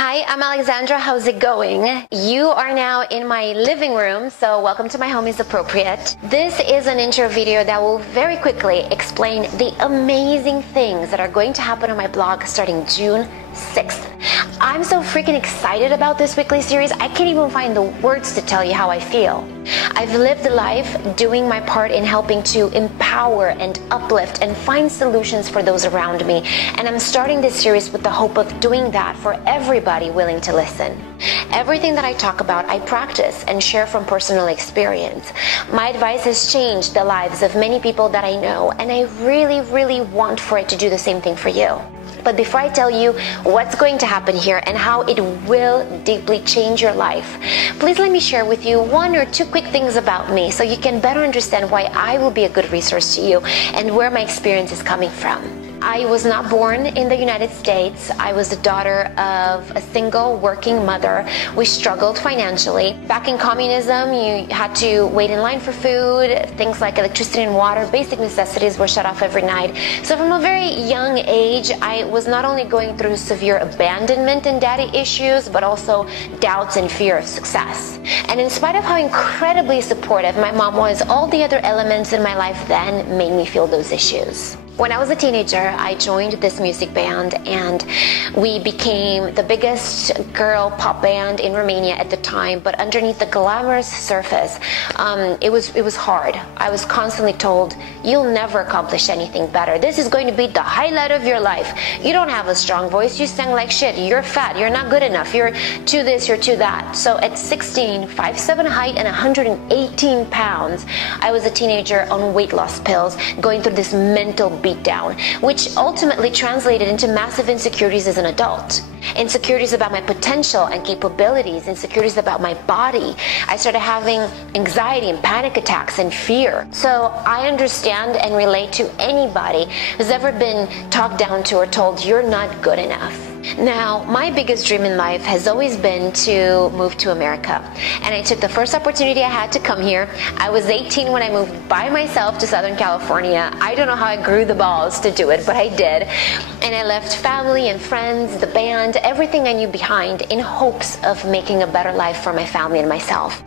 Hi, I'm Alexandra. How's it going? You are now in my living room, so welcome to my home is appropriate. This is an intro video that will very quickly explain the amazing things that are going to happen on my blog starting June 6th. I'm so freaking excited about this weekly series, I can't even find the words to tell you how I feel. I've lived life doing my part in helping to empower and uplift and find solutions for those around me, and I'm starting this series with the hope of doing that for everybody willing to listen. Everything that I talk about, I practice and share from personal experience. My advice has changed the lives of many people that I know, and I really want for it to do the same thing for you. But before I tell you what's going to happen here and how it will deeply change your life, please let me share with you one or two quick things about me so you can better understand why I will be a good resource to you and where my experience is coming from. I was not born in the United States. I was the daughter of a single working mother. We struggled financially. Back in communism, you had to wait in line for food. Things like electricity and water, basic necessities, were shut off every night. So from a very young age, I was not only going through severe abandonment and daddy issues, but also doubts and fear of success. And in spite of how incredibly supportive my mom was, all the other elements in my life then made me feel those issues. When I was a teenager, I joined this music band and we became the biggest girl pop band in Romania at the time, but underneath the glamorous surface, it was hard. I was constantly told, you'll never accomplish anything better. This is going to be the highlight of your life. You don't have a strong voice, you sing like shit, you're fat, you're not good enough, you're too this, you're too that. So at 16, 5'7" height and 118 pounds, I was a teenager on weight loss pills, going through this mental beatdown, which ultimately translated into massive insecurities as an adult. Insecurities about my potential and capabilities, insecurities about my body. I started having anxiety and panic attacks and fear. So I understand and relate to anybody who's ever been talked down to or told you're not good enough. Now, my biggest dream in life has always been to move to America, and I took the first opportunity I had to come here. I was 18 when I moved by myself to Southern California. I don't know how I grew the balls to do it, but I did. And I left family and friends, the band, everything I knew behind in hopes of making a better life for my family and myself.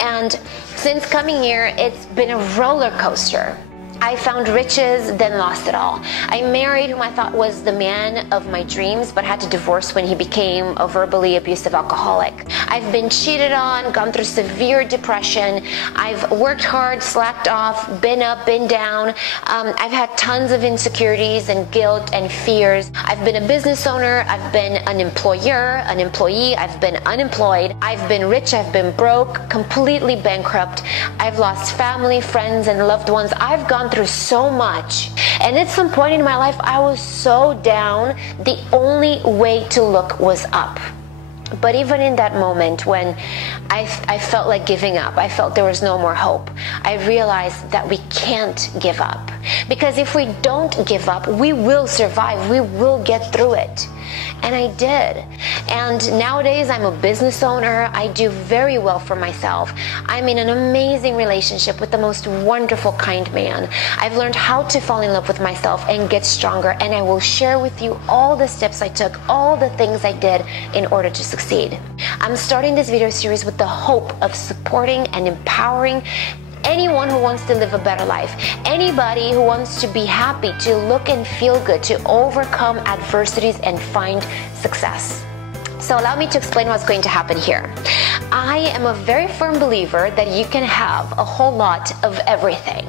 And since coming here, it's been a roller coaster. I found riches, then lost it all. I married whom I thought was the man of my dreams, but had to divorce when he became a verbally abusive alcoholic. I've been cheated on, gone through severe depression. I've worked hard, slacked off, been up, been down. I've had tons of insecurities and guilt and fears. I've been a business owner. I've been an employer, an employee. I've been unemployed. I've been rich. I've been broke, completely bankrupt. I've lost family, friends, and loved ones. I've gone through so much, and at some point in my life I was so down, the only way to look was up. But even in that moment when I felt like giving up, I felt there was no more hope, I realized that we can't give up, because if we don't give up, we will survive, we will get through it. And I did. And nowadays I'm a business owner. I do very well for myself. I'm in an amazing relationship with the most wonderful, kind man. I've learned how to fall in love with myself and get stronger, and I will share with you all the steps I took, all the things I did in order to succeed. I'm starting this video series with the hope of supporting and empowering anyone who wants to live a better life, anybody who wants to be happy, to look and feel good, to overcome adversities and find success. So allow me to explain what's going to happen here. I am a very firm believer that you can have a whole lot of everything.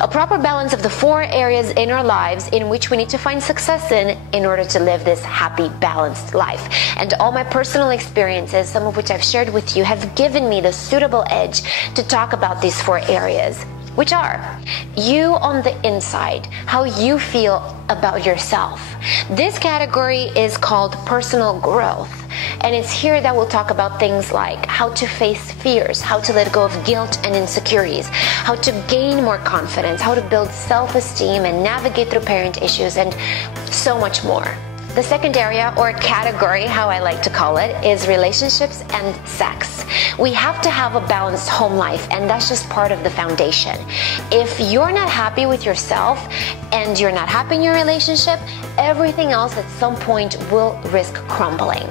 A proper balance of the 4 areas in our lives in which we need to find success in order to live this happy, balanced life. And all my personal experiences, some of which I've shared with you, have given me the suitable edge to talk about these 4 areas, which are you on the inside, how you feel about yourself. This category is called personal growth. And it's here that we'll talk about things like how to face fears, how to let go of guilt and insecurities, how to gain more confidence, how to build self-esteem and navigate through parent issues, and so much more. The second area, or category, how I like to call it, is relationships and sex. We have to have a balanced home life, and that's just part of the foundation. If you're not happy with yourself and you're not happy in your relationship, everything else at some point will risk crumbling.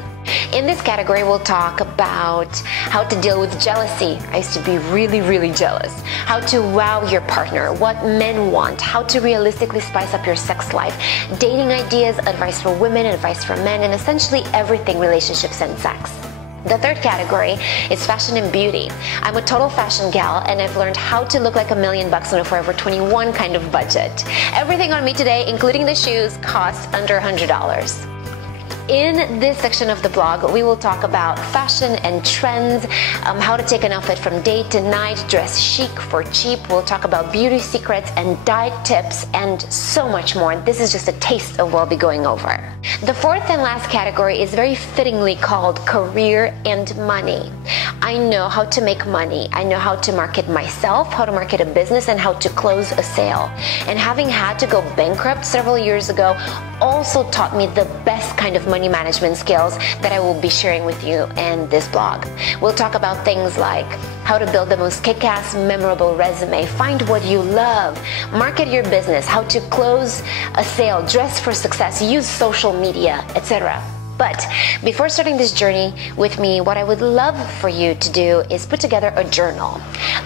In this category, we'll talk about how to deal with jealousy. I used to be really, really jealous. How to wow your partner, what men want, how to realistically spice up your sex life, dating ideas, advice for women, advice for men, and essentially everything relationships and sex. The third category is fashion and beauty. I'm a total fashion gal, and I've learned how to look like $1 million on a Forever 21 kind of budget. Everything on me today, including the shoes, costs under $100. In this section of the blog, we will talk about fashion and trends, how to take an outfit from day to night, dress chic for cheap. We'll talk about beauty secrets and diet tips and so much more. This is just a taste of what I'll be going over. The fourth and last category is very fittingly called career and money. I know how to make money. I know how to market myself, how to market a business, and how to close a sale. And having had to go bankrupt several years ago also taught me the best kind of money management skills that I will be sharing with you in this blog. We'll talk about things like how to build the most kick-ass, memorable resume, find what you love, market your business, how to close a sale, dress for success, use social media, etc. But before starting this journey with me, what I would love for you to do is put together a journal,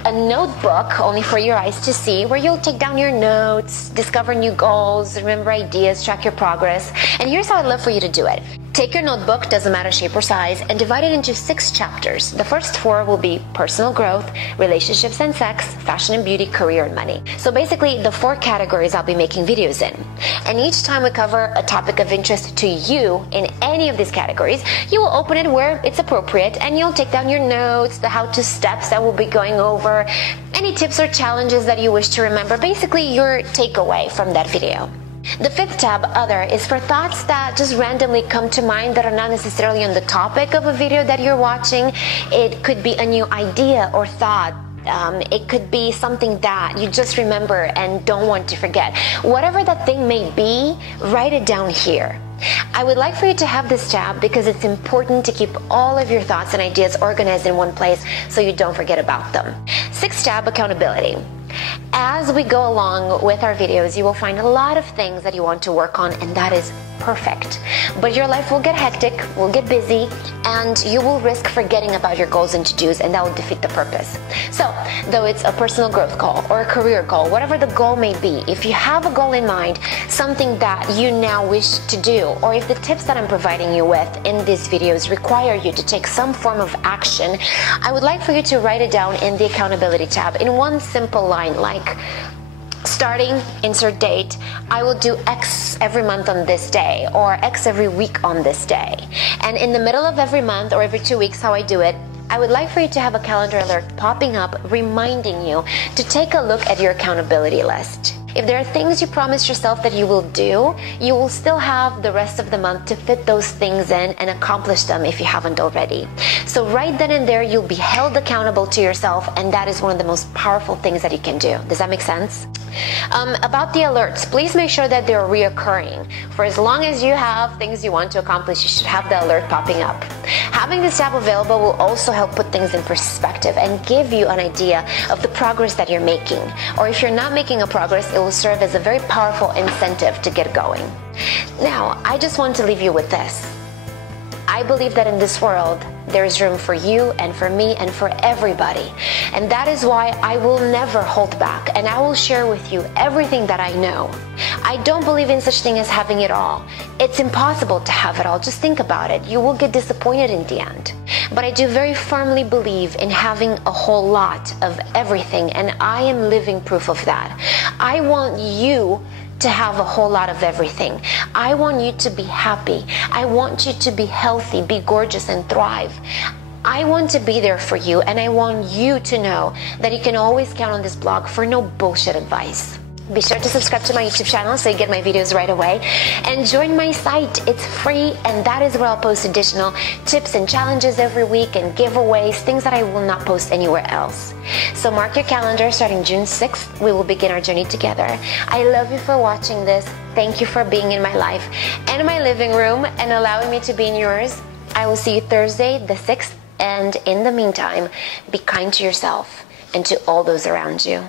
a notebook only for your eyes to see, where you'll take down your notes, discover new goals, remember ideas, track your progress. And here's how I'd love for you to do it. Take your notebook, doesn't matter shape or size, and divide it into 6 chapters. The first 4 will be personal growth, relationships and sex, fashion and beauty, career and money. So basically the 4 categories I'll be making videos in. And each time we cover a topic of interest to you in any of these categories, you will open it where it's appropriate and you'll take down your notes, the how-to steps that we'll be going over, any tips or challenges that you wish to remember, basically your takeaway from that video. The 5th tab, Other, is for thoughts that just randomly come to mind that are not necessarily on the topic of a video that you're watching. It could be a new idea or thought. It could be something that you just remember and don't want to forget. Whatever that thing may be, write it down here. I would like for you to have this tab because it's important to keep all of your thoughts and ideas organized in one place so you don't forget about them. 6th tab, Accountability. As we go along with our videos, you will find a lot of things that you want to work on, and that is perfect. But your life will get hectic, will get busy, and you will risk forgetting about your goals and to-dos, and that will defeat the purpose. So, though it's a personal growth goal or a career goal, whatever the goal may be, if you have a goal in mind, something that you now wish to do, or if the tips that I'm providing you with in these videos require you to take some form of action, I would like for you to write it down in the accountability tab in one simple line, like starting, insert date, I will do X every month on this day, or X every week on this day. And in the middle of every month or every 2 weeks, how I do it, I would like for you to have a calendar alert popping up reminding you to take a look at your accountability list. If there are things you promised yourself that you will do, you will still have the rest of the month to fit those things in and accomplish them if you haven't already. So right then and there, you'll be held accountable to yourself, and that is one of the most powerful things that you can do. Does that make sense? About the alerts, please make sure that they're reoccurring. For as long as you have things you want to accomplish, you should have the alert popping up. Having this tab available will also help put things in perspective and give you an idea of the progress that you're making. Or if you're not making a progress, it will serve as a very powerful incentive to get going. Now, I just want to leave you with this. I believe that in this world, there is room for you and for me and for everybody. And that is why I will never hold back, and I will share with you everything that I know. I don't believe in such thing as having it all. It's impossible to have it all. Just think about it. You will get disappointed in the end. But I do very firmly believe in having a whole lot of everything, and I am living proof of that. I want you to have a whole lot of everything. I want you to be happy. I want you to be healthy, be gorgeous, and thrive. I want to be there for you, and I want you to know that you can always count on this blog for no bullshit advice. Be sure to subscribe to my YouTube channel so you get my videos right away, and join my site. It's free, and that is where I'll post additional tips and challenges every week and giveaways, things that I will not post anywhere else. So mark your calendar, starting June 6th, we will begin our journey together. I love you for watching this. Thank you for being in my life and my living room and allowing me to be in yours. I will see you Thursday the 6th, and in the meantime, be kind to yourself and to all those around you.